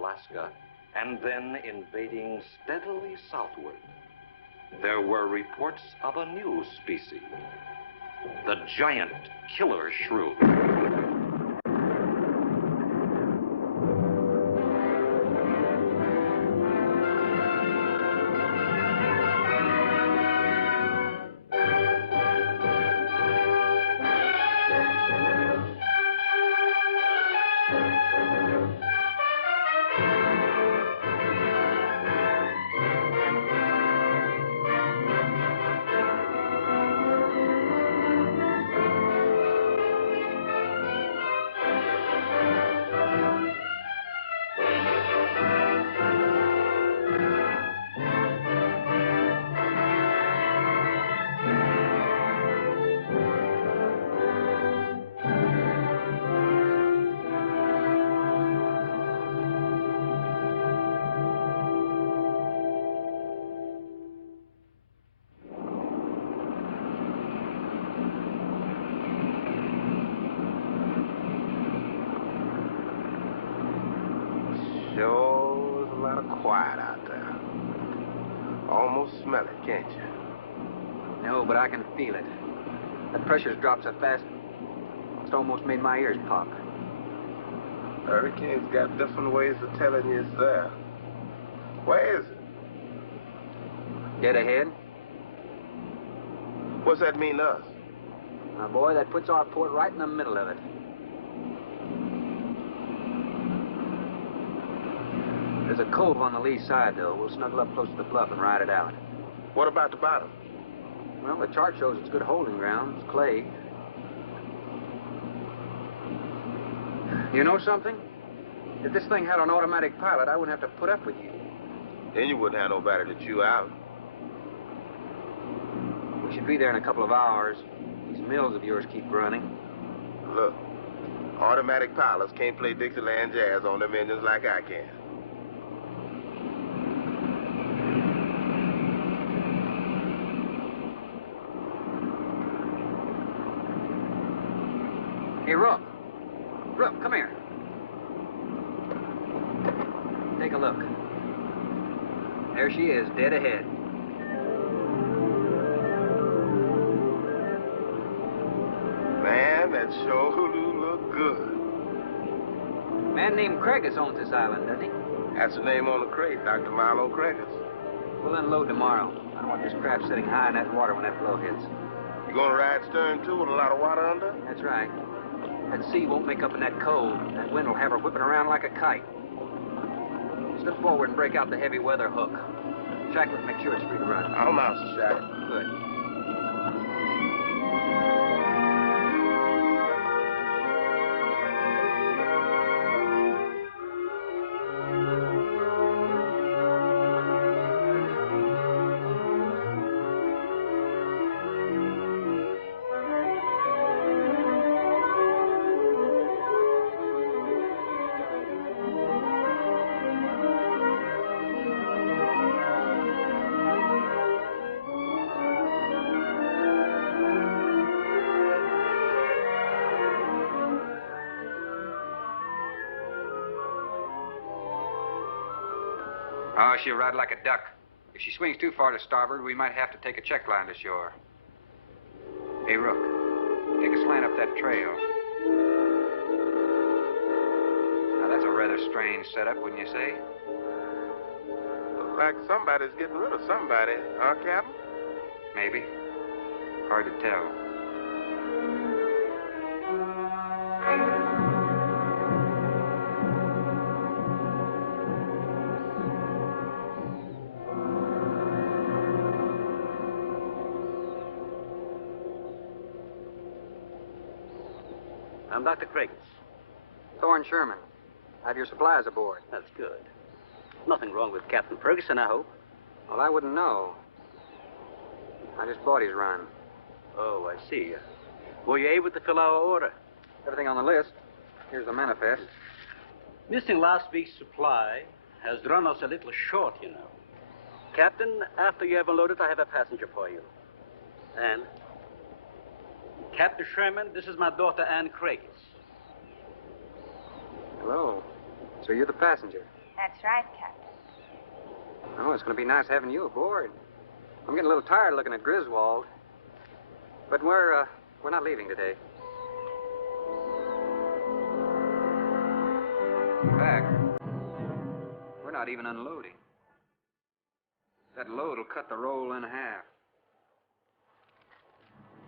Alaska, and then invading steadily southward, there were reports of a new species, the giant killer shrew. Sure is a lot of quiet out there. Almost smell it, can't you? No, but I can feel it. That pressure's dropped so fast, it's almost made my ears pop. Hurricane's got different ways of telling you it's there. Where is it? Dead ahead. What's that mean to us? My boy, that puts our port right in the middle of it. There's a cove on the lee side, though. We'll snuggle up close to the bluff and ride it out. What about the bottom? Well, the chart shows it's good holding ground. It's clay. You know something? If this thing had an automatic pilot, I wouldn't have to put up with you. Then you wouldn't have nobody to chew out. We should be there in a couple of hours. These mills of yours keep running. Look, automatic pilots can't play Dixieland jazz on them engines like I can. Hey, Rook. Rook, come here. Take a look. There she is, dead ahead. Man, that sure do look good. A man named Craigus owns this island, doesn't he? That's the name on the crate, Dr. Milo Craigus. We'll unload tomorrow. I don't want this craft sitting high in that water when that blow hits. You gonna ride stern, too, with a lot of water under? That's right. That sea won't make up in that cove. That wind will have her whipping around like a kite. Slip forward and break out the heavy weather hook. Shackle it, make sure it's free to run. I'll mount the shackle. Good. Oh, she'll ride like a duck. If she swings too far to starboard, we might have to take a check line to shore. Hey, Rook, take a slant up that trail. Now, that's a rather strange setup, wouldn't you say? Looks like somebody's getting rid of somebody, huh, Captain? Maybe. Hard to tell. I'm Dr. Craigus. Thorne Sherman. Have your supplies aboard. That's good. Nothing wrong with Captain Ferguson, I hope. Well, I wouldn't know. I just bought his run. Oh, I see. Were you able to fill our order? Everything on the list. Here's the manifest. Missing last week's supply has run us a little short, you know. Captain, after you have unloaded, I have a passenger for you. Anne. Captain Sherman, this is my daughter, Anne Craigus. Hello. So you're the passenger? That's right, Captain. Oh, it's going to be nice having you aboard. I'm getting a little tired looking at Griswold. But we're not leaving today. In fact, we're not even unloading. That load will cut the roll in half.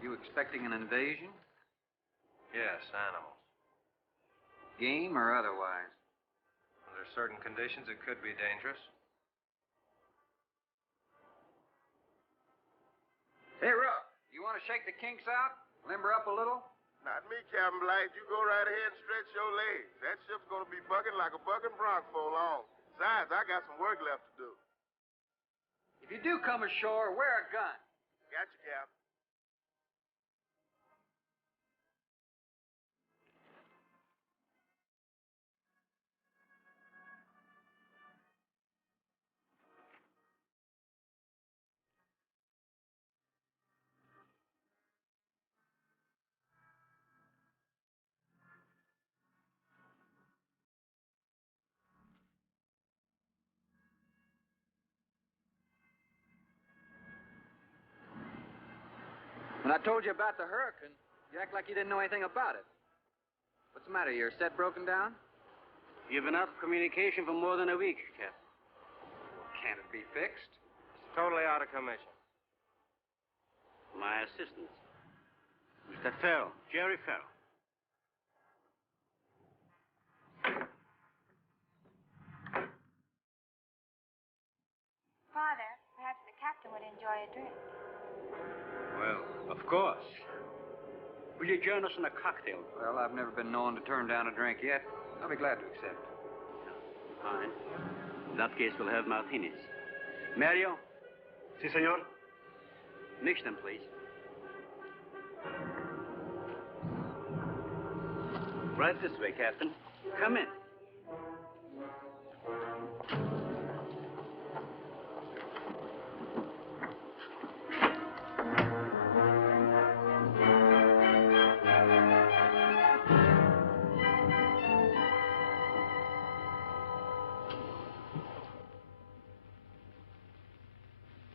You expecting an invasion? Yes, animals. Game or otherwise? Under certain conditions, it could be dangerous. Hey, Rook, you want to shake the kinks out? Limber up a little? Not me, Captain Blight. You go right ahead and stretch your legs. That ship's gonna be bucking like a bucking bronc for long. Besides, I got some work left to do. If you do come ashore, wear a gun. Gotcha, Captain. When I told you about the hurricane, you act like you didn't know anything about it. What's the matter? Your set broken down? You've been out of communication for more than a week, Cap. Can't it be fixed? It's totally out of commission. My assistant, Mr. Farrell, Jerry Farrell. Father, perhaps the captain would enjoy a drink. Well, of course. Will you join us in a cocktail? Well, I've never been known to turn down a drink yet. I'll be glad to accept. Fine. In that case, we'll have martinis. Mario? Si, senor. Mix them, please. Right this way, Captain. Come in.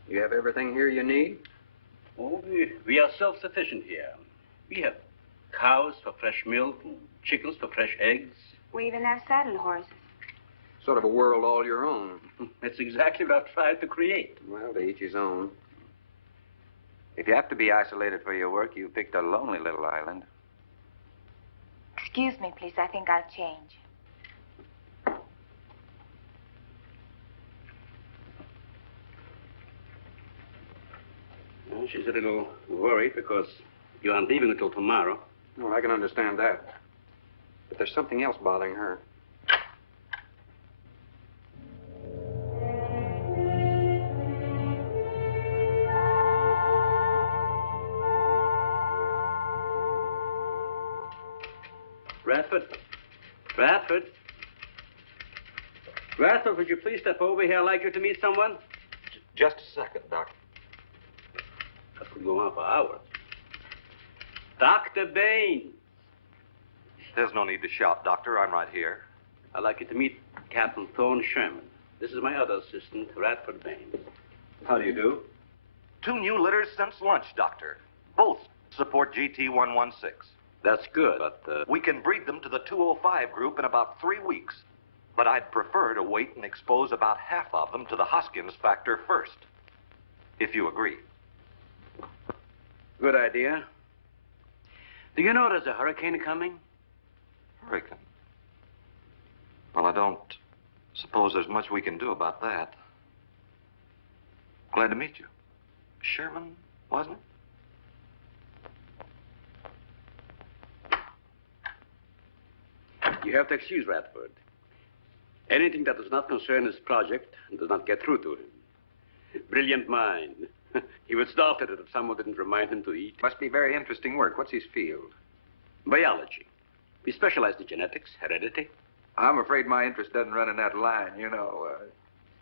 You have everything here you need? Oh, we are self-sufficient here. We have cows for fresh milk and chickens for fresh eggs. We even have saddle horses. Sort of a world all your own. That's exactly what I've tried to create. Well, to each his own. If you have to be isolated for your work, you picked a lonely little island. Excuse me, please. I think I'll change. Well, she's a little worried because you aren't leaving until tomorrow. Well, I can understand that. But there's something else bothering her. Radford? Radford? Radford, would you please step over here? I'd like you to meet someone. Just a second, Doctor. That could go on for hours. Dr. Baines. There's no need to shout, Doctor. I'm right here. I'd like you to meet Captain Thorne Sherman. This is my other assistant, Radford Baines. How do you do? 2 new litters since lunch, Doctor. Both support GT116. That's good, but, We can breed them to the 205 group in about 3 weeks. But I'd prefer to wait and expose about half of them to the Hoskins factor first. If you agree. Good idea. Do you know there's a hurricane coming? Hurricane? Well, I don't suppose there's much we can do about that. Glad to meet you. Sherman, wasn't it? You have to excuse Radford. Anything that does not concern his project does not get through to him. Brilliant mind. He would start at it if someone didn't remind him to eat. Must be very interesting work. What's his field? Biology. We specialize in genetics, heredity. I'm afraid my interest doesn't run in that line, you know.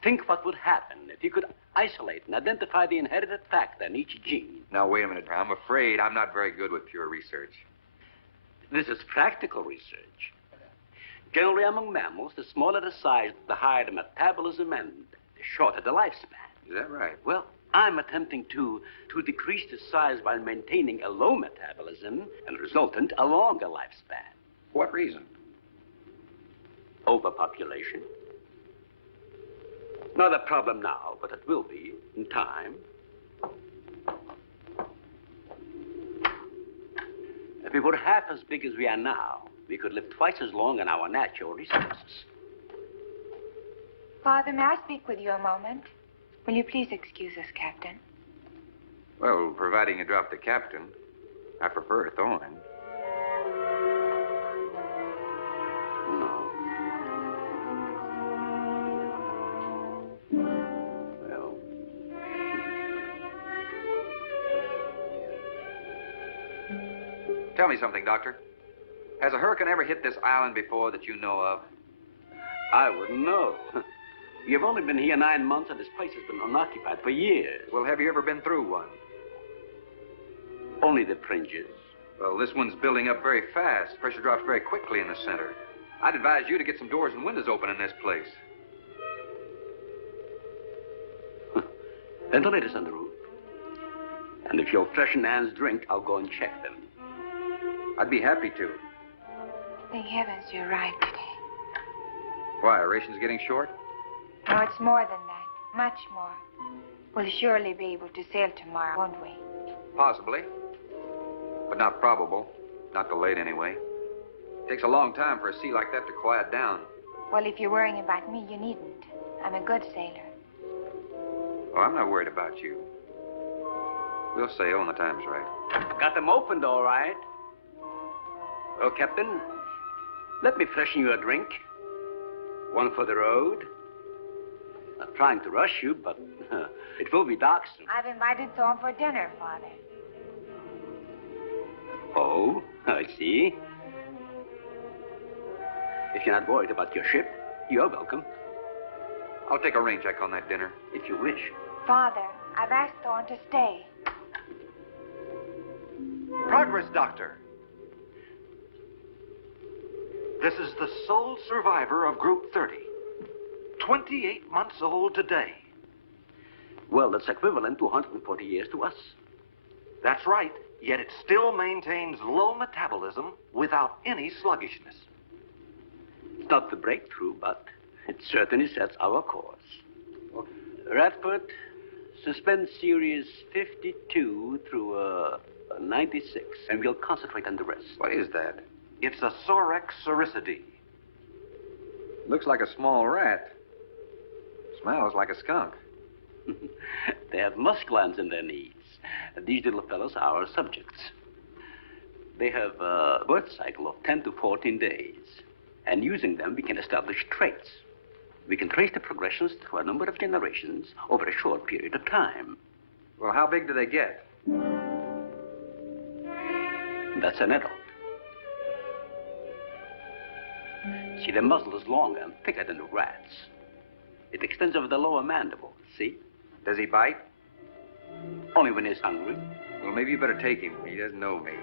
Think what would happen if you could isolate and identify the inherited factor in each gene. Now, wait a minute. I'm afraid I'm not very good with pure research. This is practical research. Generally, among mammals, the smaller the size, the higher the metabolism and the shorter the lifespan. Is that right? Well, I'm attempting to decrease the size by maintaining a low metabolism and resultant a longer lifespan. For what reason? Overpopulation. Not a problem now, but it will be in time. If we were half as big as we are now, we could live twice as long on our natural resources. Father, may I speak with you a moment? Will you please excuse us, Captain? Well, providing you drop the captain, I prefer a thorn. No. Well. Tell me something, Doctor. Has a hurricane ever hit this island before that you know of? I wouldn't know. You've only been here 9 months, and this place has been unoccupied for years. Well, have you ever been through one? Only the fringes. Well, this one's building up very fast. Pressure drops very quickly in the center. I'd advise you to get some doors and windows open in this place. Ventilators on the roof. And if you'll freshen Anne's drink, I'll go and check them. I'd be happy to. Thank heavens you arrived today. Why, are rations getting short? No, it's more than that. Much more. We'll surely be able to sail tomorrow, won't we? Possibly. But not probable. Not delayed, anyway. It takes a long time for a sea like that to quiet down. Well, if you're worrying about me, you needn't. I'm a good sailor. Oh, I'm not worried about you. We'll sail when the time's right. Got them opened, all right. Well, Captain, let me freshen you a drink. One for the road. Not trying to rush you, but it will be dark soon. I've invited Thorne for dinner, Father. Oh, I see. If you're not worried about your ship, you're welcome. I'll take a rain check on that dinner. If you wish. Father, I've asked Thorne to stay. Progress, Doctor. This is the sole survivor of Group 30. 28 months old today. Well, that's equivalent to 140 years to us. That's right, yet it still maintains low metabolism without any sluggishness. It's not the breakthrough, but it certainly sets our course. Radford, suspend series 52 through 96, and we'll concentrate on the rest. What is that? It's a Sorex cericidae. Looks like a small rat. Smells like a skunk. They have musk glands in their knees. These little fellows are our subjects. They have a birth cycle of 10 to 14 days. And using them, we can establish traits. We can trace the progressions through a number of generations over a short period of time. Well, how big do they get? That's an adult. See, the muzzle is longer and thicker than the rat's. It extends over the lower mandible, see? Does he bite? Only when he's hungry. Well, maybe you better take him. He doesn't know me.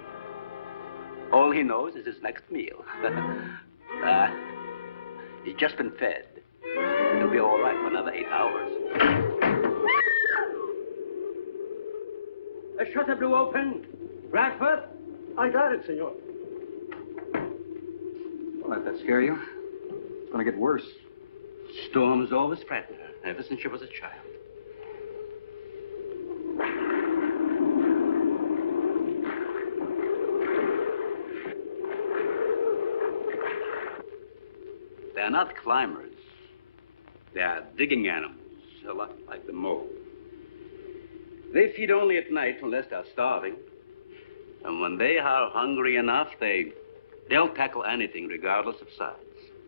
All he knows is his next meal. He's just been fed. He'll be all right for another 8 hours. The shutter blew open. Radford? I got it, senor. Don't let that scare you. It's going to get worse. Storms always frighten her, ever since she was a child. They're not climbers. They are digging animals, a lot like the mole. They feed only at night unless they're starving. And when they are hungry enough, they'll tackle anything regardless of size.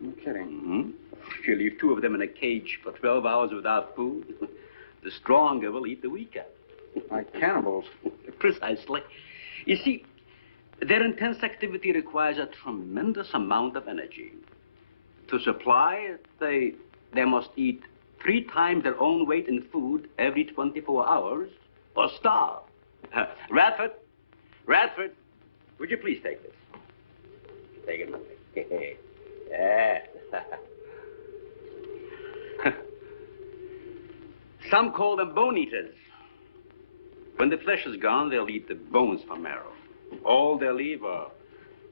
No kidding. Mm-hmm. If you leave 2 of them in a cage for 12 hours without food, the stronger will eat the weaker. Like cannibals. Precisely. You see, their intense activity requires a tremendous amount of energy. To supply it, they must eat 3 times their own weight in food every 24 hours or starve. Radford, would you please take this? Take it. Yeah. Some call them bone eaters. When the flesh is gone, they'll eat the bones for marrow. All they'll leave are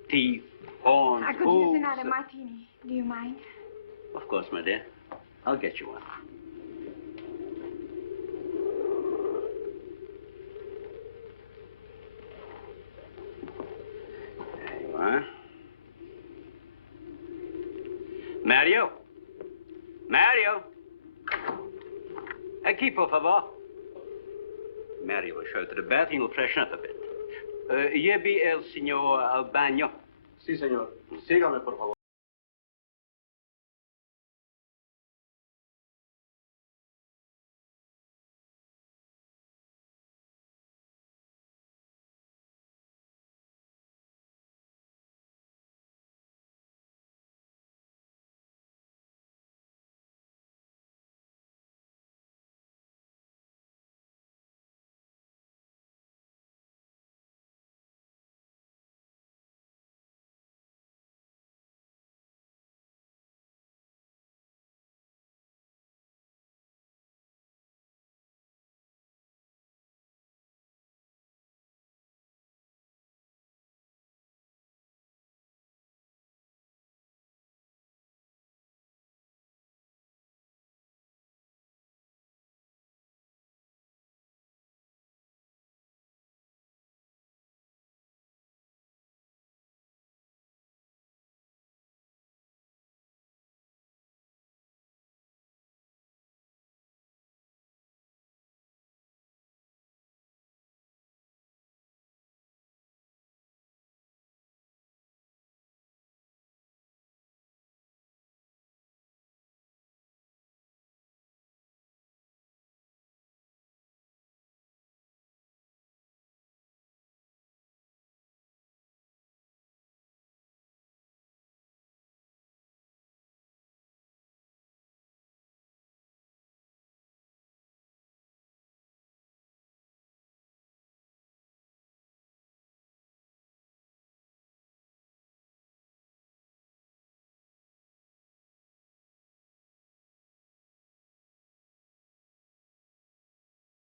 teeth, horns, I could use another martini. Do you mind? Of course, my dear. I'll get you one. There you are. Mario? Mario? Aquí, por favor. Mario will show you to the bath and he'll freshen up a bit. Yebi el señor al baño. Sí, señor. Sígame, por favor.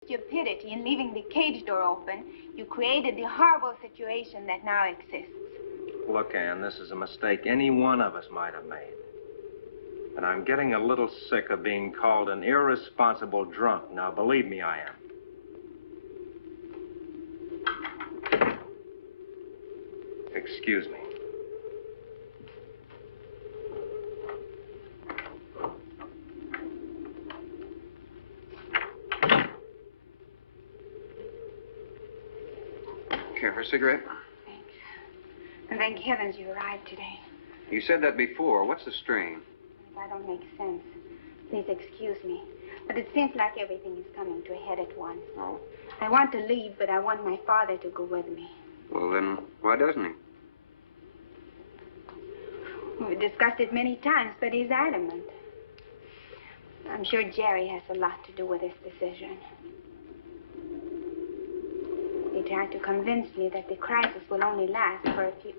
Stupidity in leaving the cage door open, you created the horrible situation that now exists. Look, Ann, this is a mistake any one of us might have made. And I'm getting a little sick of being called an irresponsible drunk. Now, believe me, I am. Excuse me. Care for a cigarette? Thanks. And thank heavens you arrived today. You said that before. What's the strain? That don't make sense. Please excuse me. But it seems like everything is coming to a head at once. Oh? I want to leave, but I want my father to go with me. Well, then, why doesn't he? We've discussed it many times, but he's adamant. I'm sure Jerry has a lot to do with his decision. He tried to convince me that the crisis will only last for a few...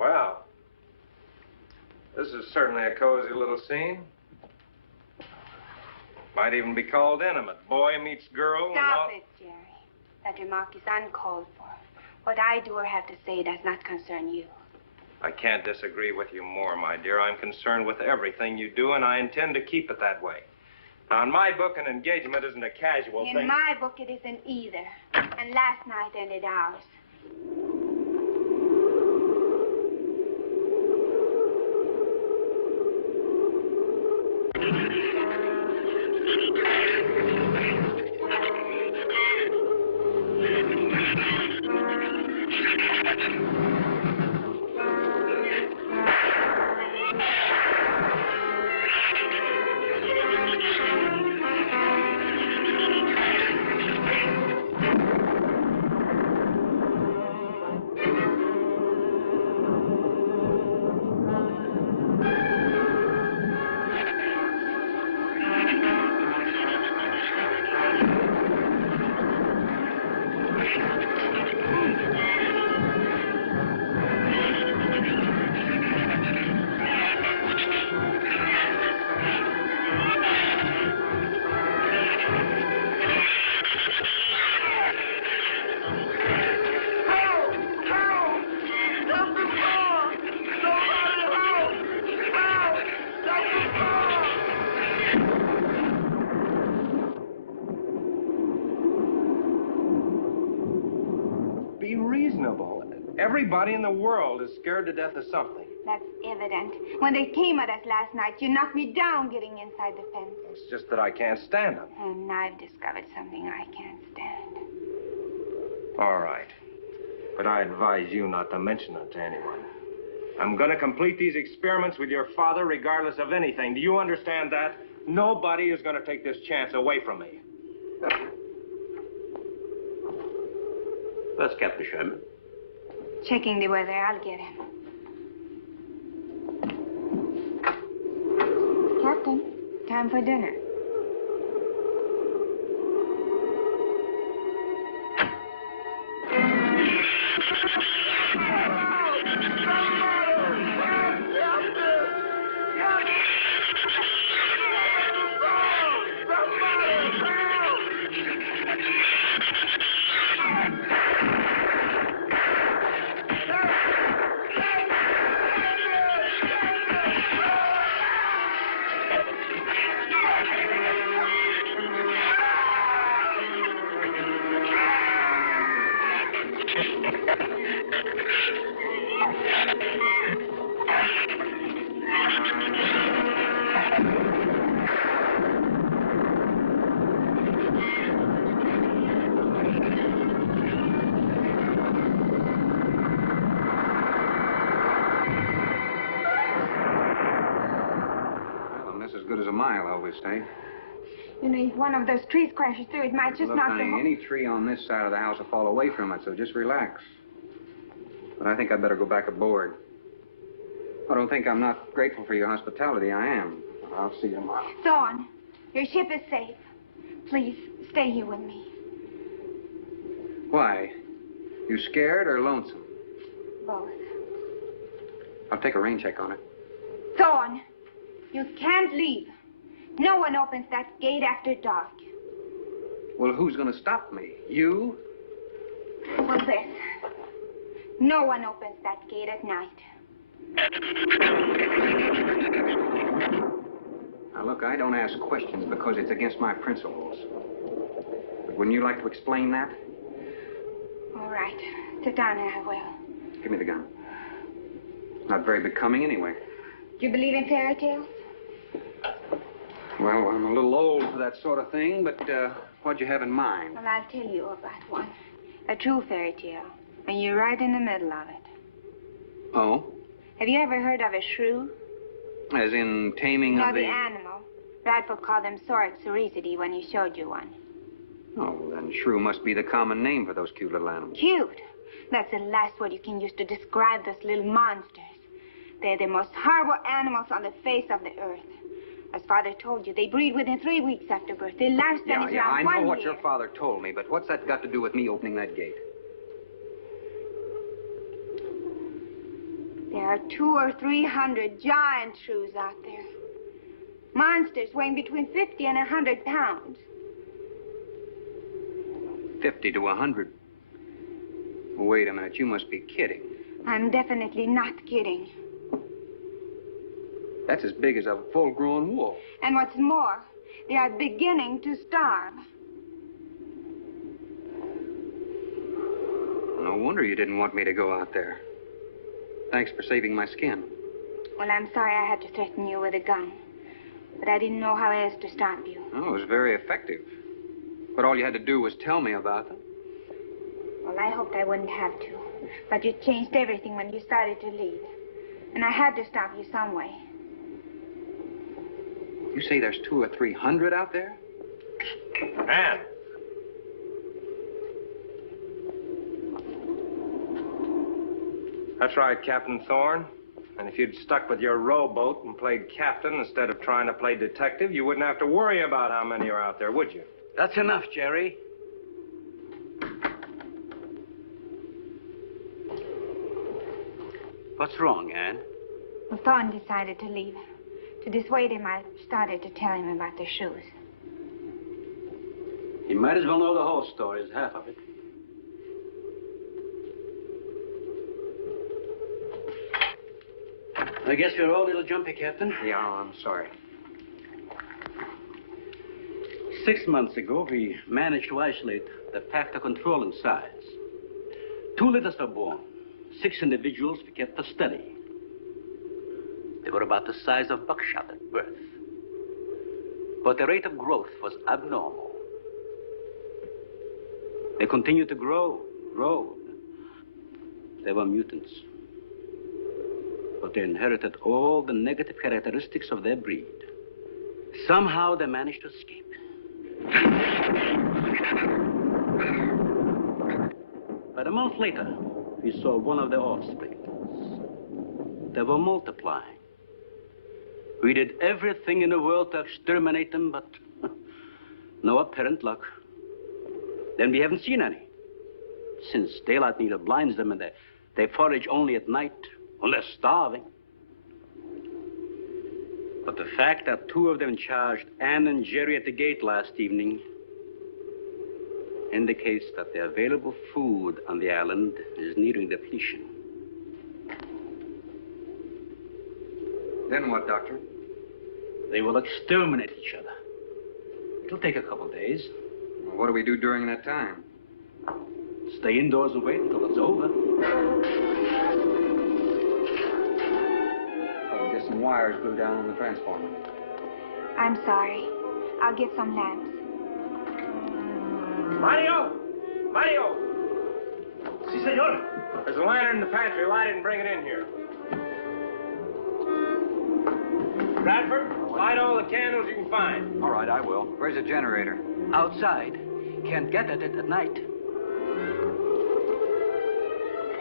Wow. This is certainly a cozy little scene. Might even be called intimate. Boy meets girl. Stop it, Jerry. That remark is uncalled for. What I do or have to say does not concern you. I can't disagree with you more, my dear. I'm concerned with everything you do, and I intend to keep it that way. Now, in my book, an engagement isn't a casual thing. In my book, it isn't either. And last night ended ours. Everybody in the world is scared to death of something. That's evident. When they came at us last night, you knocked me down getting inside the fence. It's just that I can't stand them. And I've discovered something I can't stand. All right. But I advise you not to mention it to anyone. I'm going to complete these experiments with your father regardless of anything. Do you understand that? Nobody is going to take this chance away from me. Where's Captain Sherman? Checking the weather. I'll get him. Captain, time for dinner. Say. You know, if one of those trees crashes through, it might just Look, knock honey, the whole... any tree on this side of the house will fall away from it, so just relax. But I think I'd better go back aboard. I don't think I'm not grateful for your hospitality. I am. I'll see you tomorrow. Thorne, your ship is safe. Please, stay here with me. Why? You scared or lonesome? Both. I'll take a rain check on it. Thorne, you can't leave. No one opens that gate after dark. Well, who's going to stop me? You? Well, this. No one opens that gate at night. Now, look, I don't ask questions because it's against my principles. But wouldn't you like to explain that? All right. Sit down and I will. Give me the gun. Not very becoming anyway. Do you believe in fairy tales? Well, I'm a little old for that sort of thing, but what'd you have in mind? Well, I'll tell you about one. A true fairy tale. And you're right in the middle of it. Oh? Have you ever heard of a shrew? As in taming No, of the animal. Radford called them Sorixoricity when he showed you one. Oh, then shrew must be the common name for those cute little animals. Cute. That's the last word you can use to describe those little monsters. They're the most horrible animals on the face of the earth. As Father told you, they breed within 3 weeks after birth. Their lifespan is around 1 year. I know what your father told me, but what's that got to do with me opening that gate? There are 200 or 300 giant shrews out there. Monsters weighing between 50 and 100 pounds. 50 to 100. Wait a minute, you must be kidding. I'm definitely not kidding. That's as big as a full-grown wolf. And what's more, they are beginning to starve. No wonder you didn't want me to go out there. Thanks for saving my skin. Well, I'm sorry I had to threaten you with a gun. But I didn't know how else to stop you. Oh, it was very effective. But all you had to do was tell me about them. Well, I hoped I wouldn't have to. But you changed everything when you started to leave. And I had to stop you some way. You say there's 200 or 300 out there? Man. That's right, Captain Thorne. And if you'd stuck with your rowboat and played captain instead of trying to play detective, you wouldn't have to worry about how many are out there, would you? That's enough, Jerry. What's wrong, Anne? Well, Thorne decided to leave. To dissuade him, I started to tell him about the shoes. He might as well know the whole story as half of it. I guess you're all a little jumpy, Captain. Yeah, I'm sorry. 6 months ago, we managed to isolate the pack to control in size. 2 litters are born. 6 individuals we kept for study. They were about the size of buckshot at birth. But the rate of growth was abnormal. They continued to grow. They were mutants. But they inherited all the negative characteristics of their breed. Somehow they managed to escape. But a month later, we saw one of their offspring. They were multiplying. We did everything in the world to exterminate them, but no apparent luck. Then we haven't seen any. Since daylight neither blinds them and they forage only at night, unless starving. But the fact that 2 of them charged Anne and Jerry at the gate last evening indicates that the available food on the island is nearing depletion. Then what, Doctor? They will exterminate each other. It'll take a couple days. Well, what do we do during that time? Stay indoors and wait until it's over. Probably get some wires glued down on the transformer. I'm sorry. I'll get some lamps. Mario! Mario! Si, senor. There's a lantern in the pantry. Light it and bring it in here. Bradford, light all the candles you can find. All right, I will. Where's the generator? Outside. Can't get at it at night.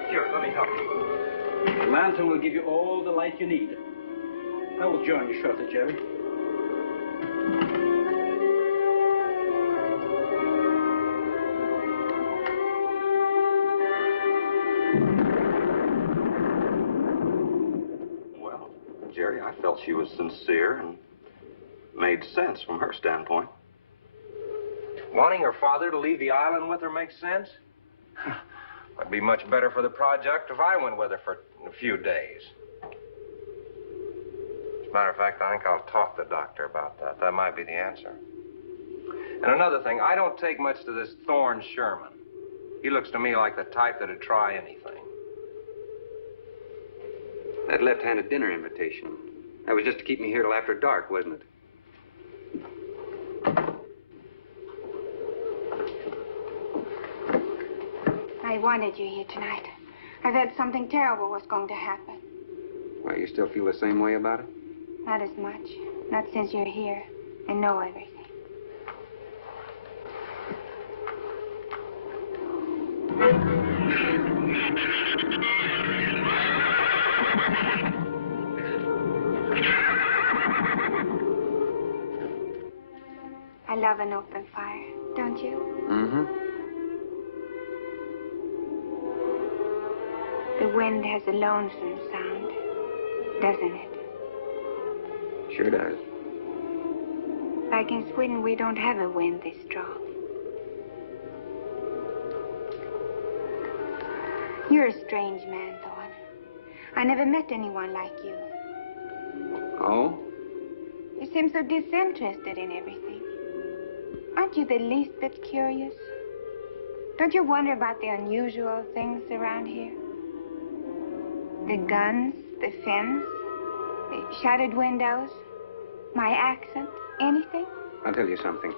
Here, let me help you. The lantern will give you all the light you need. I will join you shortly, Jerry. Well, Jerry, I felt she was sincere and made sense from her standpoint. Wanting her father to leave the island with her makes sense? It'd be much better for the project if I went with her for a few days. As a matter of fact, I think I'll talk to the doctor about that. That might be the answer. And another thing, I don't take much to this Thorne Sherman. He looks to me like the type that'd try anything. That left-handed dinner invitation. That was just to keep me here till after dark, wasn't it? I wanted you here tonight. I thought something terrible was going to happen. Why, you still feel the same way about it? Not as much. Not since you're here and know everything. I love an open fire, don't you? Mm-hmm. The wind has a lonesome sound, doesn't it? Sure does. Like in Sweden, we don't have a wind this strong. You're a strange man, Thorne. I never met anyone like you. Oh? You seem so disinterested in everything. Aren't you the least bit curious? Don't you wonder about the unusual things around here? The guns, the fence, the shattered windows, my accent, anything? I'll tell you something.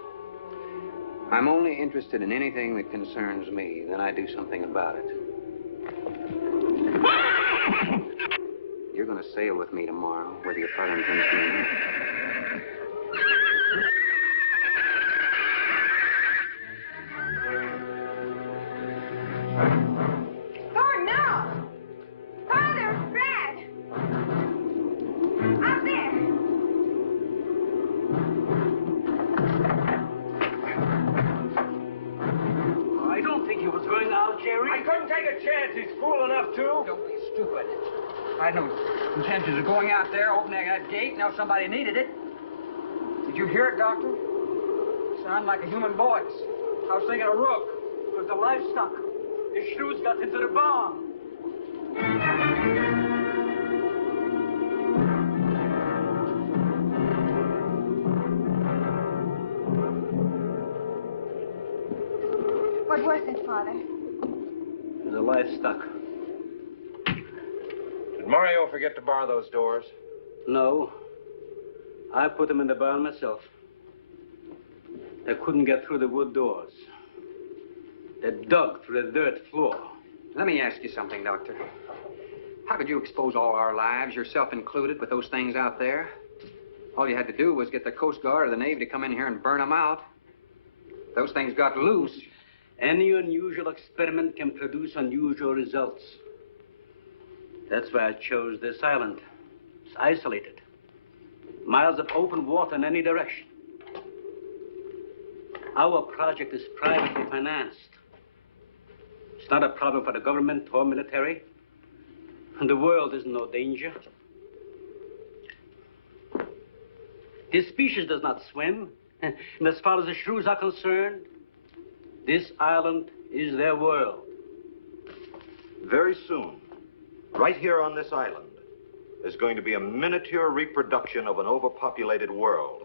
I'm only interested in anything that concerns me, then I do something about it. You're going to sail with me tomorrow, whether your father intends to or not. Thorne, no! Father, Brad! Out there! I don't think he was going out, Jerry. I couldn't take a chance. He's fool enough to. Don't be stupid. I had no intentions of going out there, opening that gate. Now somebody needed it. Did you hear it, Doctor? Sounded like a human voice. I was thinking a rook. It was the livestock. The shrews got into the barn. What was it, Father? The livestock. Did Mario forget to bar those doors? No. I put them in the barn myself. They couldn't get through the wood doors. They dug through the dirt floor. Let me ask you something, Doctor. How could you expose all our lives, yourself included, with those things out there? All you had to do was get the Coast Guard or the Navy to come in here and burn them out. Those things got loose. Any unusual experiment can produce unusual results. That's why I chose this island. It's isolated. Miles of open water in any direction. Our project is privately financed. It's not a problem for the government or military. And the world is in no danger. This species does not swim. And as far as the shrews are concerned, this island is their world. Very soon, right here on this island, there's going to be a miniature reproduction of an overpopulated world.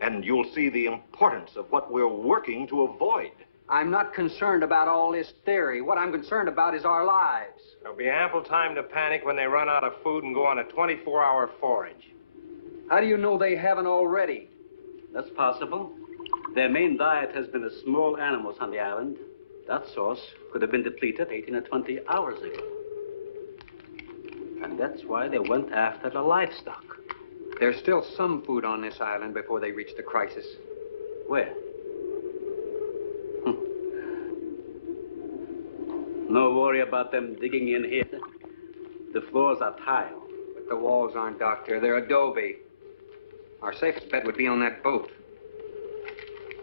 And you'll see the importance of what we're working to avoid. I'm not concerned about all this theory. What I'm concerned about is our lives. There'll be ample time to panic when they run out of food and go on a 24-hour forage. How do you know they haven't already? That's possible. Their main diet has been the small animals on the island. That source could have been depleted 18 or 20 hours ago. And that's why they went after the livestock. There's still some food on this island before they reach the crisis. Where? No worry about them digging in here. The floors are tile. But the walls aren't, Doctor. They're adobe. Our safest bet would be on that boat.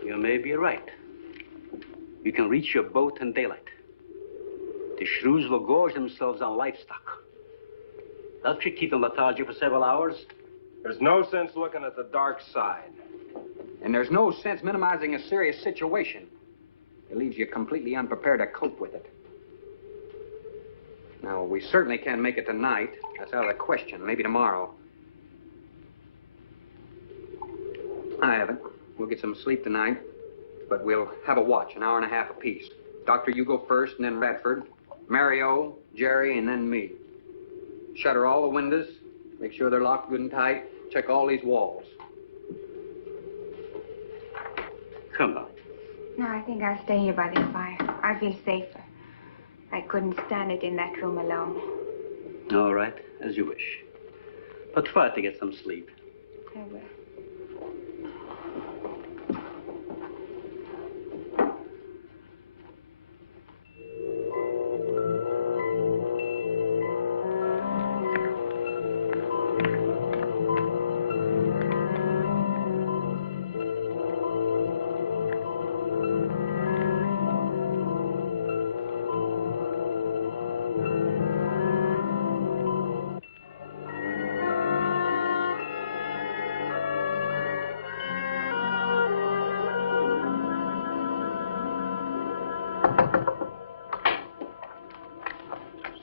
You may be right. You can reach your boat in daylight. The shrews will gorge themselves on livestock. That should keep them lethargic for several hours. There's no sense looking at the dark side. And there's no sense minimizing a serious situation. It leaves you completely unprepared to cope with it. Now, we certainly can't make it tonight. That's out of the question. Maybe tomorrow. I haven't. We'll get some sleep tonight, but we'll have a watch, an hour and a half apiece. Doctor, you go first, and then Radford, Mario, Jerry, and then me. Shutter all the windows, make sure they're locked good and tight, check all these walls. Come on. No, I think I'll stay here by the fire. I feel safer. I couldn't stand it in that room alone. All right, as you wish. But try to get some sleep. I will.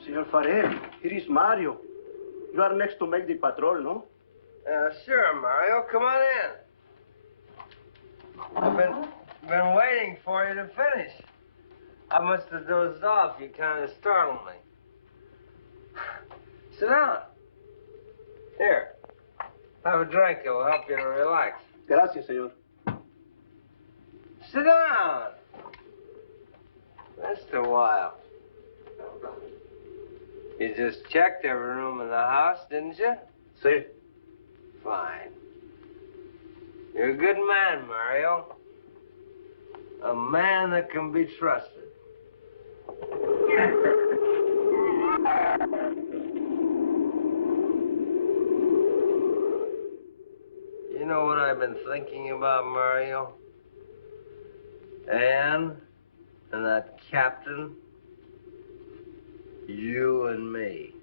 Senor Farel, here is Mario. You are next to make the patrol, no? Sure, Mario. Come on in. I've been waiting for you to finish. I must have dozed off. You kind of startled me. Sit down. Here. Have a drink. It'll help you to relax. Gracias, señor. Sit down. Just a while. You just checked every room in the house, didn't you? Sí. Fine. You're a good man, Mario. A man that can be trusted. You know what I've been thinking about, Mario? Anne and that captain. You and me.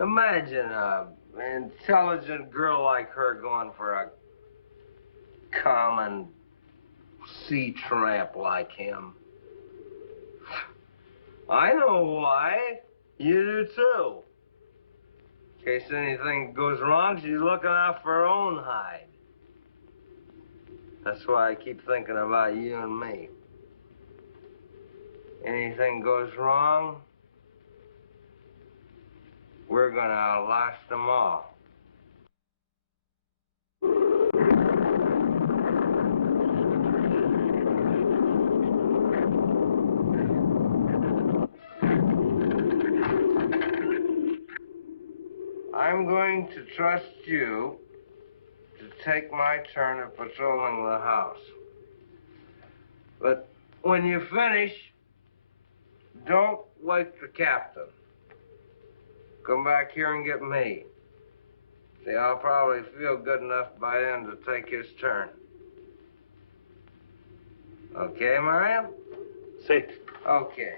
Imagine an intelligent girl like her going for a common sea tramp like him. I know why. You do too. In case anything goes wrong, she's looking out for her own hide. That's why I keep thinking about you and me. Anything goes wrong, we're gonna outlast them all. I'm going to trust you to take my turn of patrolling the house. But when you finish, don't wake the captain. Come back here and get me. See, I'll probably feel good enough by then to take his turn. Okay, Mario? Sí. Okay.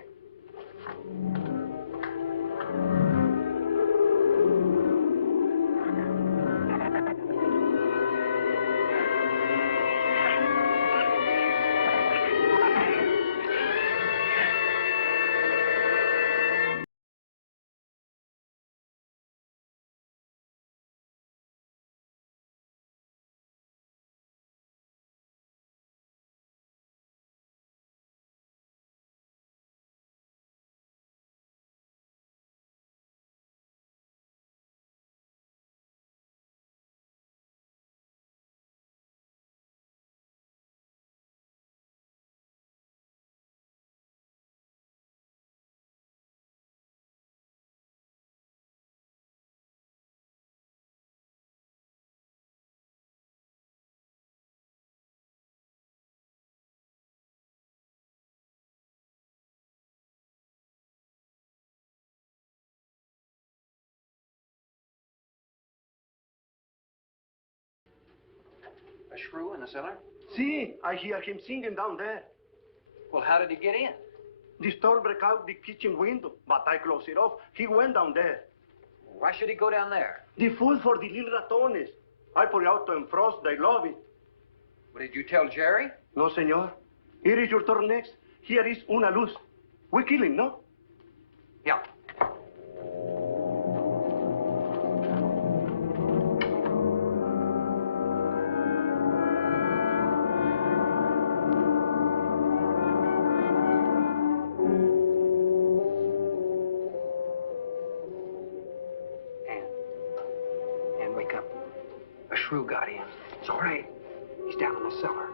A shrew in the cellar? See, I hear him singing down there. Well, how did he get in? The store broke out the kitchen window, but I closed it off. He went down there. Why should he go down there? The food for the little ratones. I put it out to frost. They love it. Well, did you tell Jerry? No, senor. Here is your turn next. Here is una luz. We kill him, no? Yeah. Wake up. A shrew got in. It's all right. He's down in the cellar.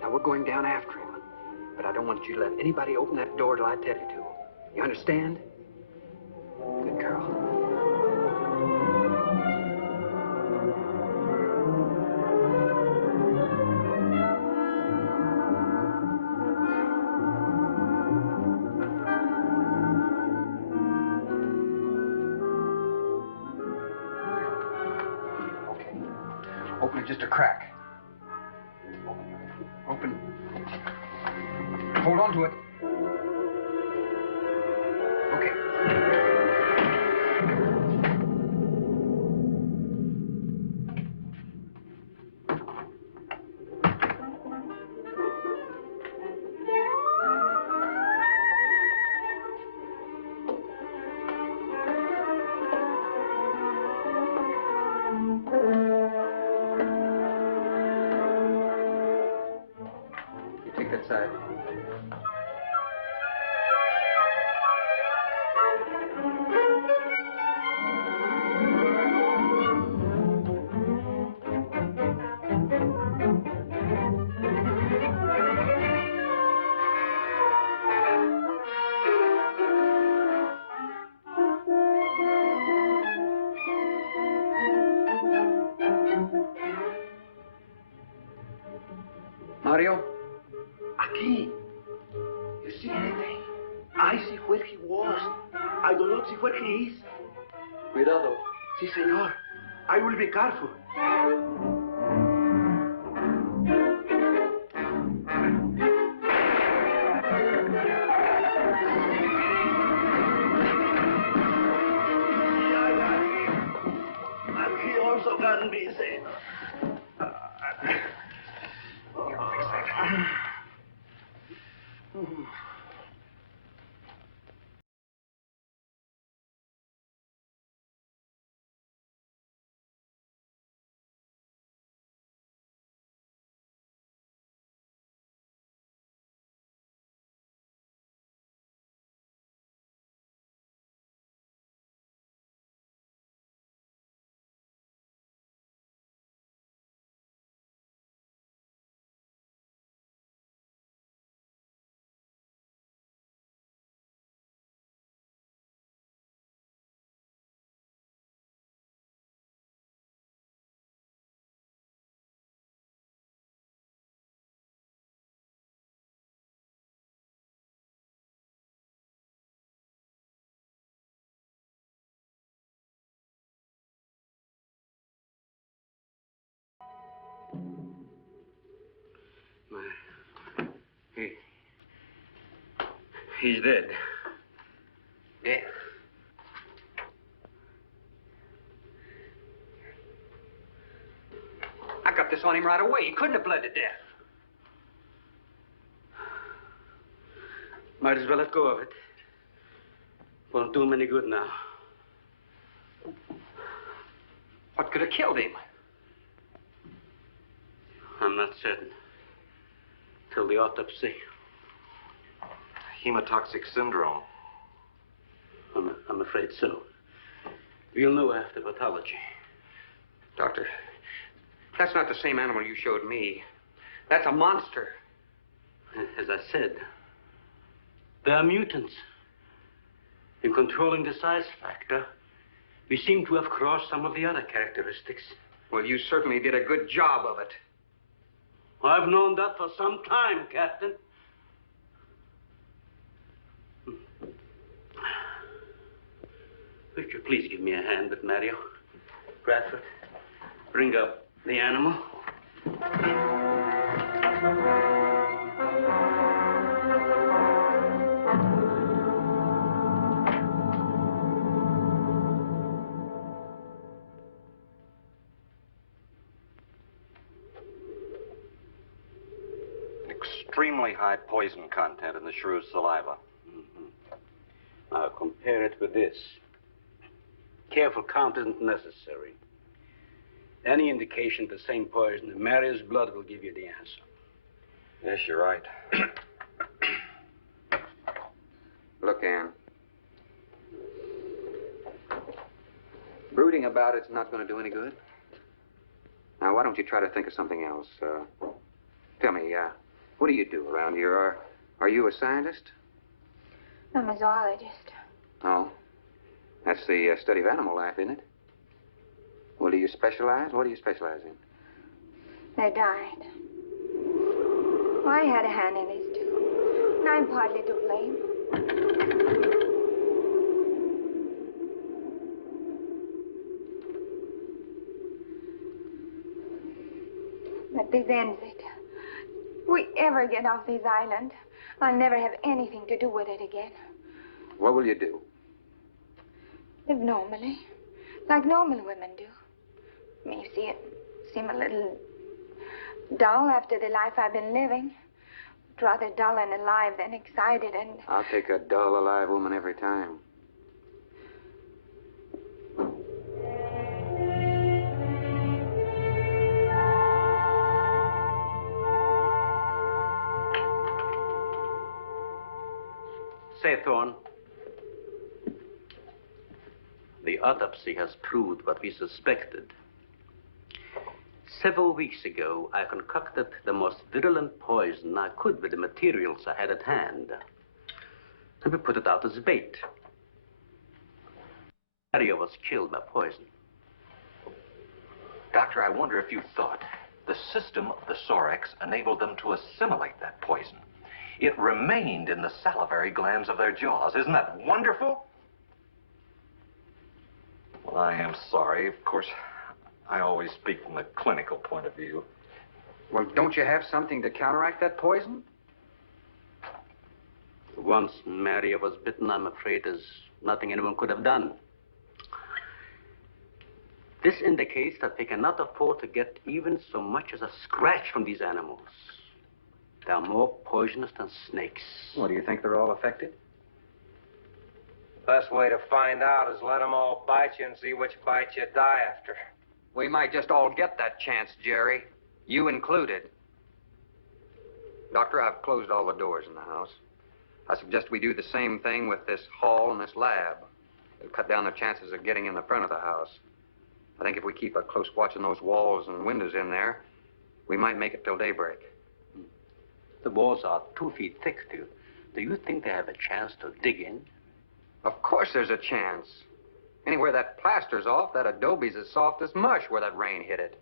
Now, we're going down after him. But I don't want you to let anybody open that door till I tell you to. You understand? Good girl. Open it just a crack. Open. Hold on to it. Okay. You take that side. Mario? Aquí. You see anything? I see where he was. I do not see where he is. Cuidado. Si, senor. I will be careful. And he also got busy. Here, fix that. He's dead. Dead? I got this on him right away. He couldn't have bled to death. Might as well let go of it. Won't do him any good now. What could have killed him? I'm not certain. Till the autopsy. Hemotoxic syndrome. I'm afraid so. We'll know after pathology. Doctor, that's not the same animal you showed me. That's a monster. As I said, they are mutants. In controlling the size factor, we seem to have crossed some of the other characteristics. Well, you certainly did a good job of it. I've known that for some time, Captain. Would you please give me a hand with Mario? Bradford, bring up the animal. Extremely high poison content in the shrew's saliva. Now compare it with this. Careful count isn't necessary. Any indication of the same poison in Mario's blood will give you the answer. Yes, you're right. Look, Ann. Brooding about it's not going to do any good. Now, why don't you try to think of something else? Tell me, what do you do around here? Are you a scientist? I'm a zoologist. Oh. That's the study of animal life, isn't it? Well, do you specialize? What do you specialize in? They died. Well, I had a hand in this, too. And I'm partly to blame. But this ends it. If we ever get off this island, I'll never have anything to do with it again. What will you do? Live normally, like normal women do. May see it seem a little dull after the life I've been living. But rather dull and alive than excited and... I'll take a dull, alive woman every time. Say, Thorne, the autopsy has proved what we suspected. Several weeks ago, I concocted the most virulent poison I could with the materials I had at hand. And we put it out as bait. Mario was killed by poison. Doctor, I wonder if you thought the system of the Sorex enabled them to assimilate that poison. It remained in the salivary glands of their jaws. Isn't that wonderful? Well, I am sorry. Of course, I always speak from the clinical point of view. Well, don't you have something to counteract that poison? Once Mario was bitten, I'm afraid there's nothing anyone could have done. This indicates that we cannot afford to get even so much as a scratch from these animals. They are more poisonous than snakes. Well, do you think they're all affected? Best way to find out is let them all bite you and see which bite you die after. We might just all get that chance, Jerry. You included. Doctor, I've closed all the doors in the house. I suggest we do the same thing with this hall and this lab. It'll cut down the chances of getting in the front of the house. I think if we keep a close watch on those walls and windows in there, we might make it till daybreak. The walls are 2 feet thick, too. Do you think they have a chance to dig in? Of course there's a chance. Anywhere that plaster's off, that adobe's as soft as mush where that rain hit it.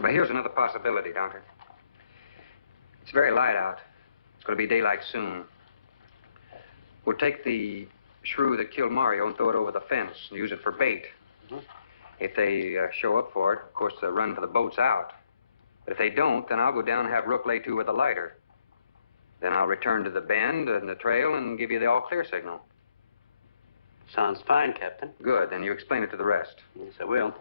But here's another possibility, Doctor. It's very light out. It's going to be daylight soon. We'll take the shrew that killed Mario and throw it over the fence and use it for bait. If they show up for it, of course, they'll run for the boats out. But if they don't, then I'll go down and have Rook lay to with a lighter. Then I'll return to the bend and the trail and give you the all-clear signal. Sounds fine, Captain. Good. Then you explain it to the rest. Yes, I will.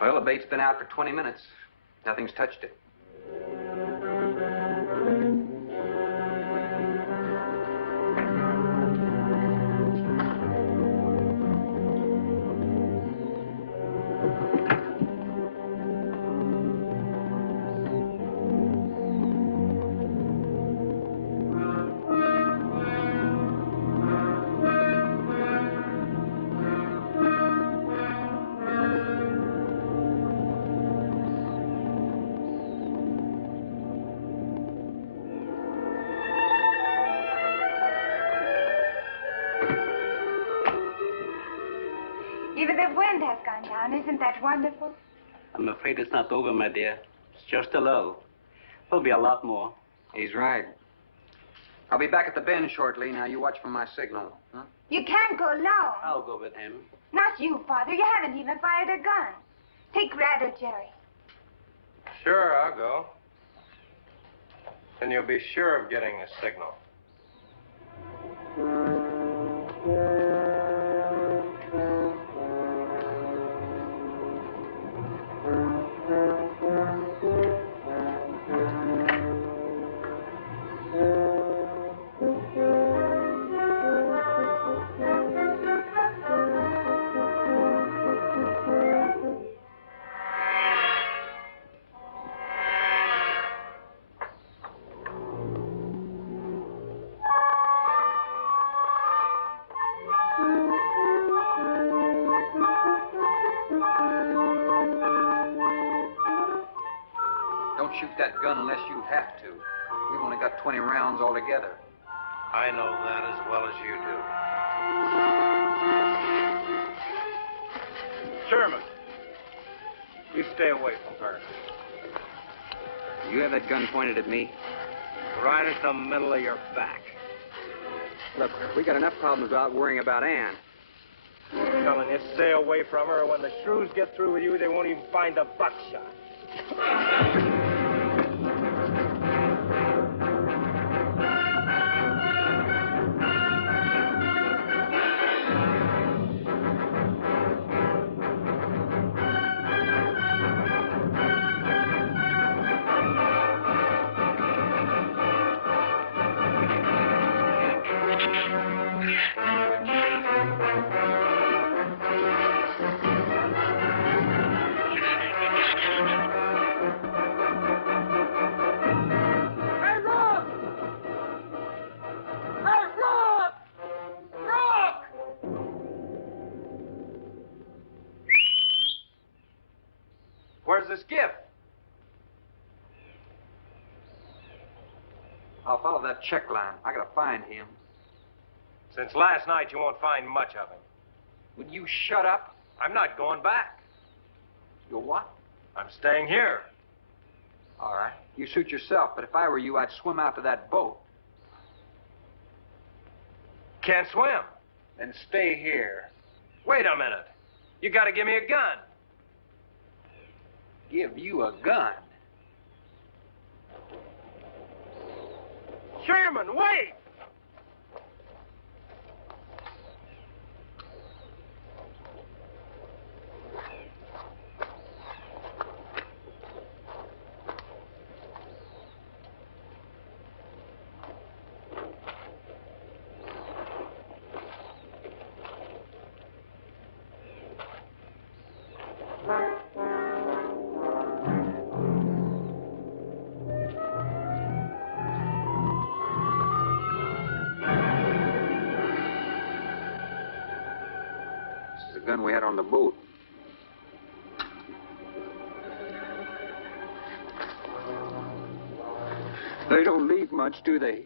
Well, the bait's been out for 20 minutes. Nothing's touched it. Even the wind has gone down. Isn't that wonderful? I'm afraid it's not over, my dear. It's just a lull. There'll be a lot more. He's right. I'll be back at the bend shortly. Now, you watch for my signal. Huh? You can't go alone. I'll go with him. Not you, Father. You haven't even fired a gun. Take Red or Jerry. Sure, I'll go. Then you'll be sure of getting a signal. Don't shoot that gun unless you have to. We've only got 20 rounds altogether. I know that as well as you do. Sherman, you stay away from her. You have that gun pointed at me? Right at the middle of your back. Look, we got enough problems without worrying about Ann. I'm telling you, stay away from her. When the shrews get through with you, they won't even find the buckshot. Where's this gift? I'll follow that check line. I gotta find him. Since last night, you won't find much of him. Would you shut up? I'm not going back. You're what? I'm staying here. All right. You suit yourself, but if I were you, I'd swim out to that boat. Can't swim. Then stay here. Wait a minute. You gotta give me a gun. Give you a gun? Sherman, wait! The gun we had on the boat. They don't leave much, do they?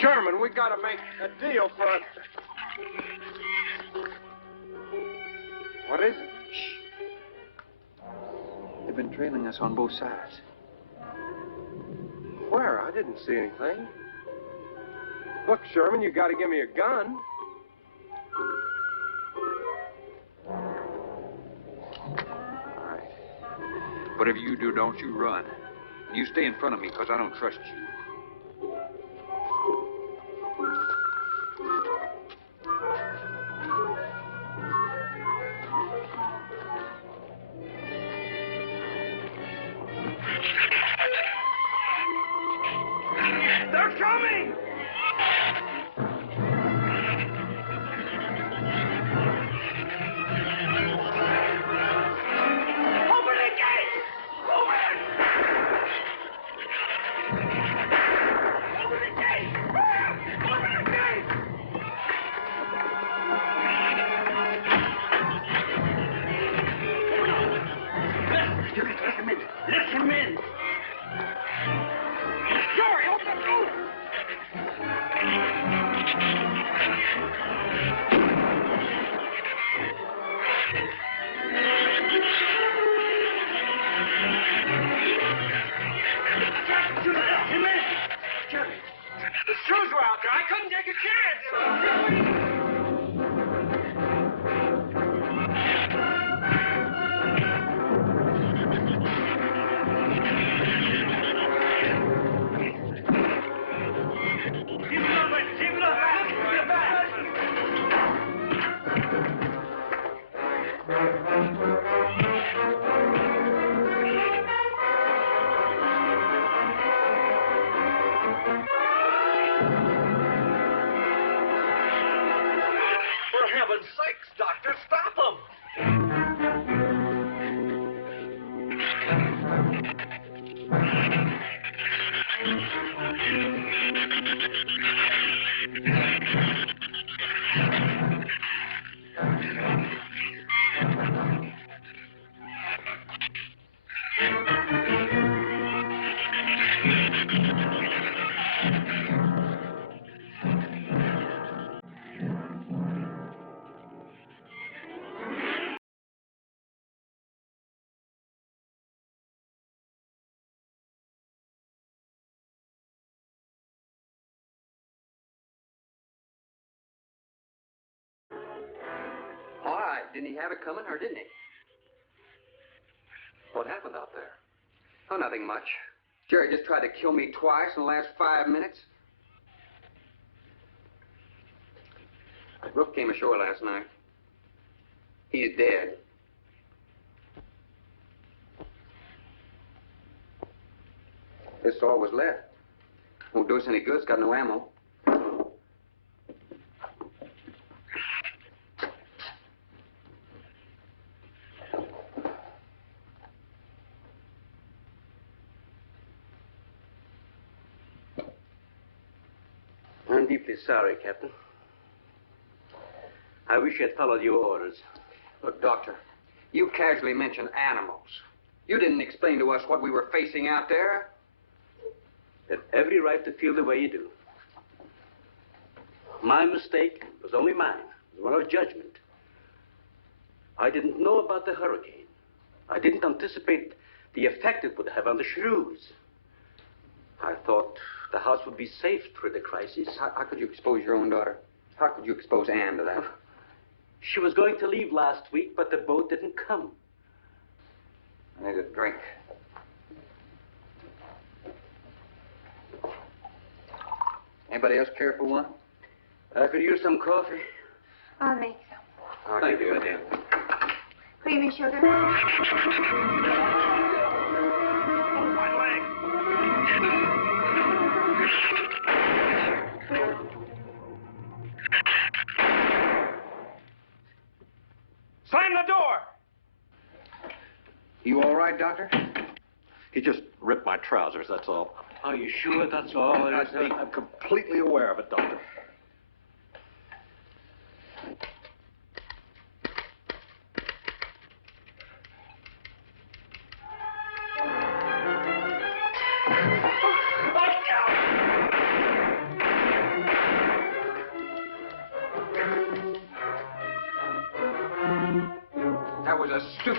Sherman, we gotta make a deal for it. What is it? Shh. They've been trailing us on both sides. Where? I didn't see anything. Look, Sherman, you gotta give me a gun. All right. Whatever you do, don't you run. You stay in front of me, because I don't trust you. They're coming! Open the gate! Open! Open the gate! Open the gate! You can let him in. Let him in. Joey, open the door! You let him in! Jerry, the Shrews were out there. I couldn't take a chance. For heaven's sakes, Doctor, stop them! All right. Didn't he have it coming, or didn't he? What happened out there? Oh, nothing much. Jerry just tried to kill me twice in the last 5 minutes. Brooke came ashore last night. He's dead. This all was left. Won't do us any good. It's got no ammo. I'm deeply sorry, Captain. I wish I had followed your orders. Look, Doctor, you casually mentioned animals. You didn't explain to us what we were facing out there. You have every right to feel the way you do. My mistake was only mine. It was one of judgment. I didn't know about the hurricane. I didn't anticipate the effect it would have on the Shrews. I thought the house would be safe through the crisis. How could you expose your own daughter? How could you expose Anne to that? She was going to leave last week, but the boat didn't come. I need a drink. Anybody else care for one? I could use some coffee. I'll make some. Thank you, dear. Creamy sugar. Slam the door! You all right, Doctor? He just ripped my trousers, that's all. Are you sure that's all there is? I'm completely aware of it, Doctor.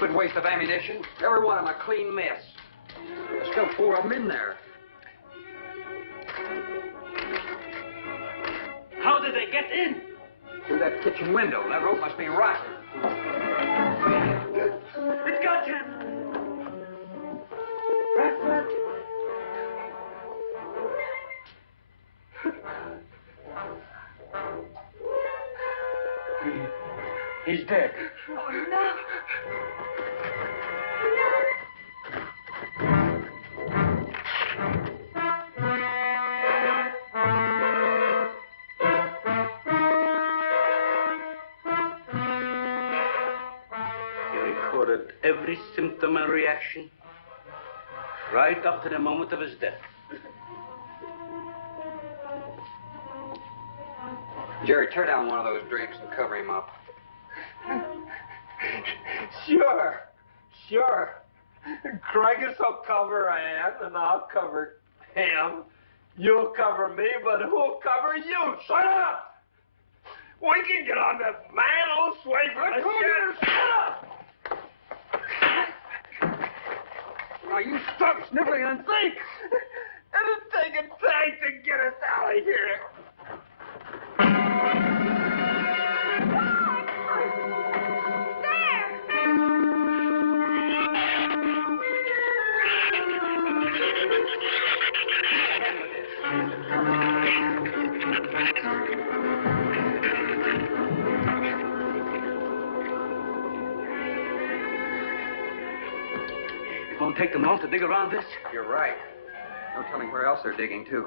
Stupid waste of ammunition. Every one of them a clean mess. There's still 4 of them in there. How did they get in? Through that kitchen window. That rope must be rotten. It got him. Bradford. He's dead. Oh, no. He recorded every symptom and reaction right up to the moment of his death. Jerry, tear down one of those drapes and cover him up. Sure. Craigus will cover Ann, and I'll cover him. You'll cover me, but who'll cover you? Shut up! We can get on that man-old sway for the shit. Shut up! Now, you stop sniveling and think! It'll take a tank to get us out of here. It won't take them long to dig around this. You're right. No telling where else they're digging, too.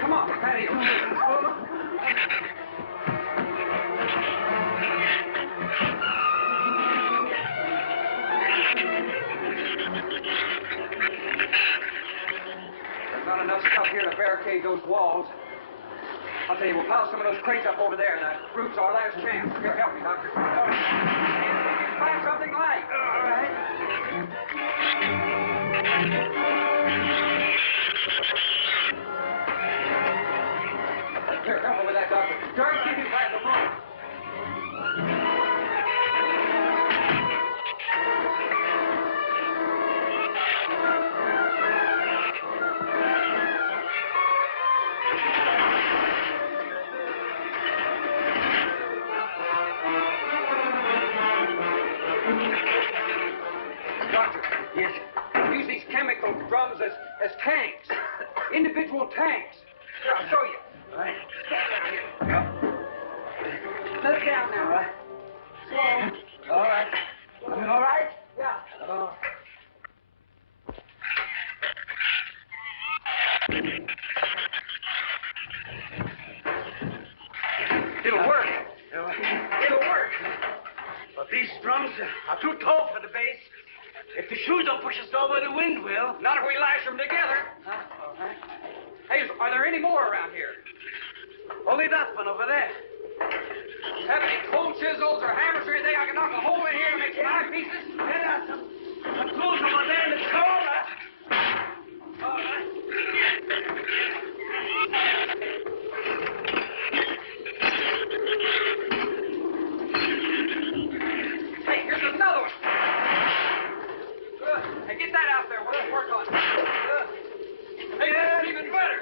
Come on, patio. Not enough stuff here to barricade those walls. I'll tell you, we'll pile some of those crates up over there. The roof's our last chance. Here, help me, Doctor. Help me. Find something light. All right. Here, help me with that, Doctor. Jerry, keep him back the rope. Yes. Use these chemical drums as tanks. Individual tanks. Here, I'll show you. All right. Stand down here. Yep. Let it down now, all right? Slow. All right. All right? Yeah. It'll work. It'll work. But these drums are too tall for the base. If the shoes don't push us over, the wind will. Not if we lash them together. Huh? All right. Hey, are there any more around here? Only that one over there. Have any cold chisels or hammers or anything I can knock a hole in here to make some eye pieces? Yeah, some tools over there in the cold. All right. Hey, here's another one. Hey, get that out there. We'll work on it. Hey, that's even better.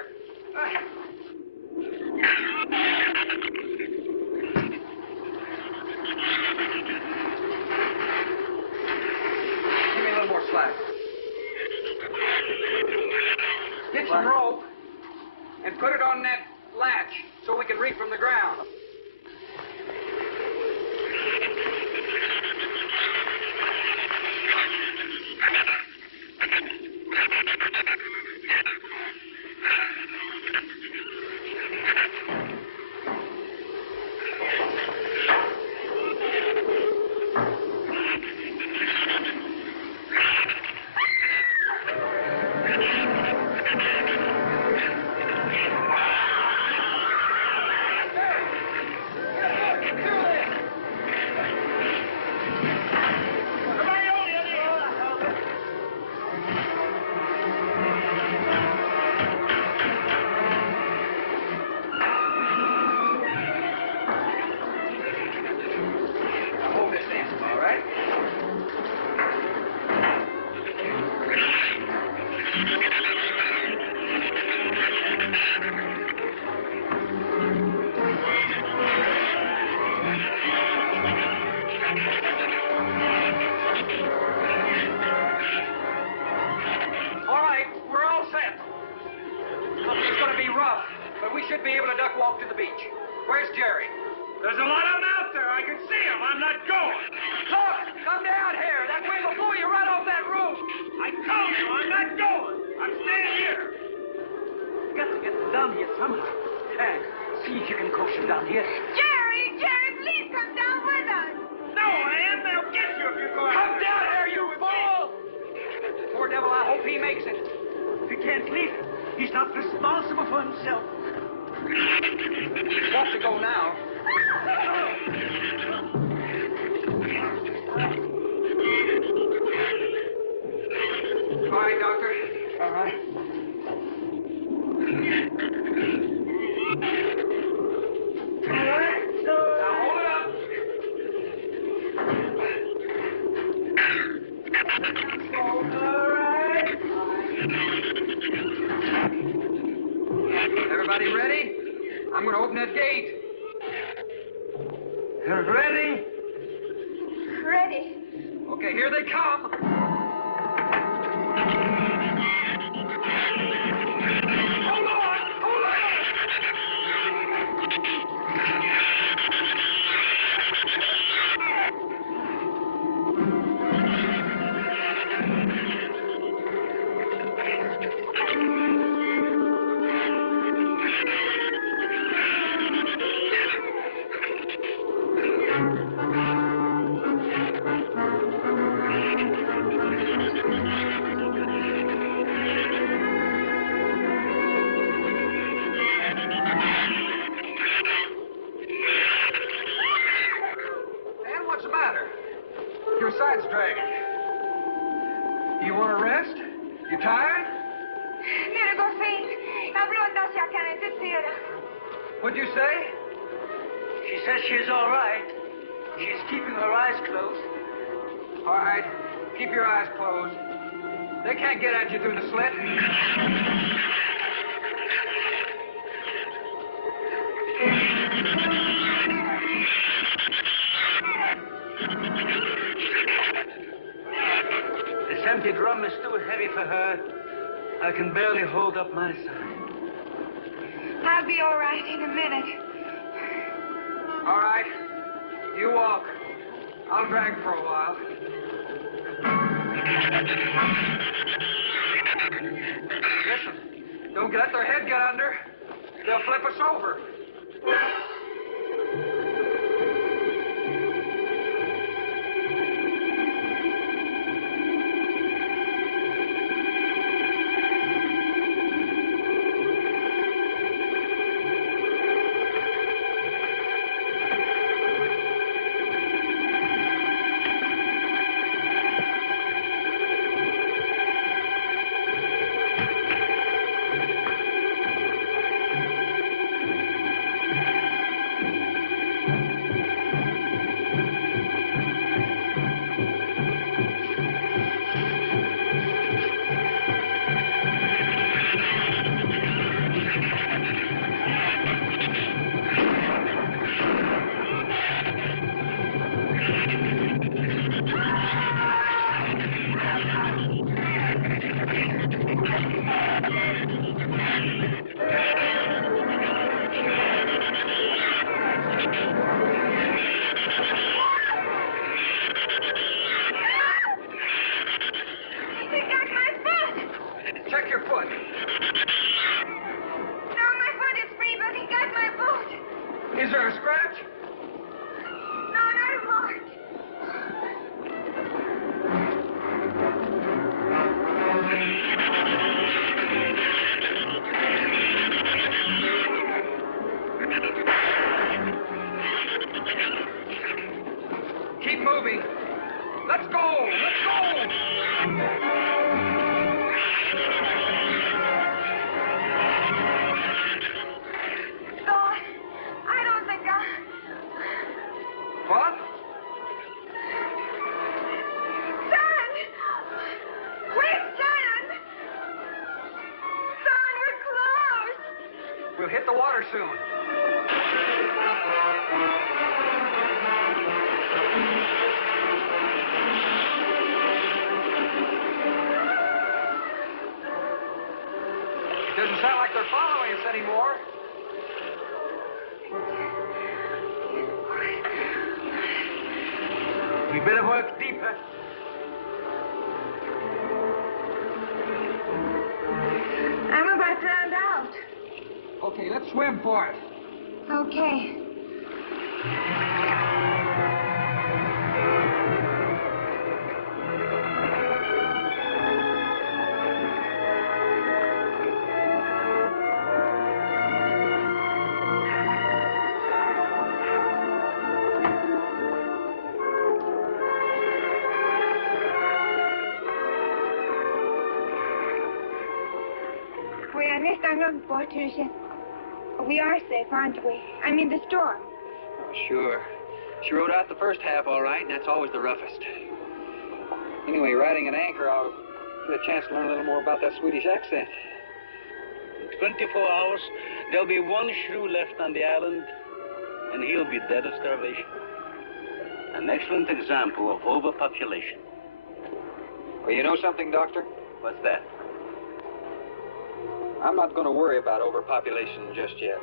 Give me a little more slack. Get some rope and put it on that latch so we can reach from the ground. should be able to duck walk to the beach. Where's Jerry? There's a lot of them out there. I can see them. I'm not going. Look, come down here. That wind will blow you right off that roof. I told you I'm not going. I'm staying here. You got to get them down here somehow. And see if you can coax them down here. Jerry, please come down with us. No, Ann, they'll get you if you go out Come there. down here, you fool! Poor devil, I hope he makes it. If he can't leave, he's not responsible for himself. He's got to go now. All right, Doctor. All right. Now hold it up. Everybody ready? I'm going to open that gate. Ready? Ready. Okay, here they come. Hold on! Hold on! Dan, what's the matter? Your side's dragging. You want to rest? You tired? Mira, Goffin, habló andase a carretera. What'd you say? She says she's all right. She's keeping her eyes closed. All right, keep your eyes closed. They can't get at you through the slit. This empty drum is too heavy for her. I can barely hold up my side. I'll be all right in a minute. All right, you walk. I'll drag for a while. Listen, don't let their head get under. They'll flip us over. Check your foot. No, my foot is free, but he got my boot. Is there a scratch? No, not a mark. Keep moving. Let's go! Let's go! Don, I don't think What? Son! Wait, son! Son, we're close! We'll hit the water soon. Doesn't sound like they're following us anymore. better work deeper. I'm about drowned out. Okay, let's swim for it. Okay. We are next on the Patricia. We are safe, aren't we? I mean, the storm. Oh, sure. She rode out the first half all right, and that's always the roughest. Anyway, riding at anchor, I'll get a chance to learn a little more about that Swedish accent. In 24 hours, there'll be one shrew left on the island, and he'll be dead of starvation. An excellent example of overpopulation. Well, you know something, Doctor? What's that? I'm not going to worry about overpopulation just yet.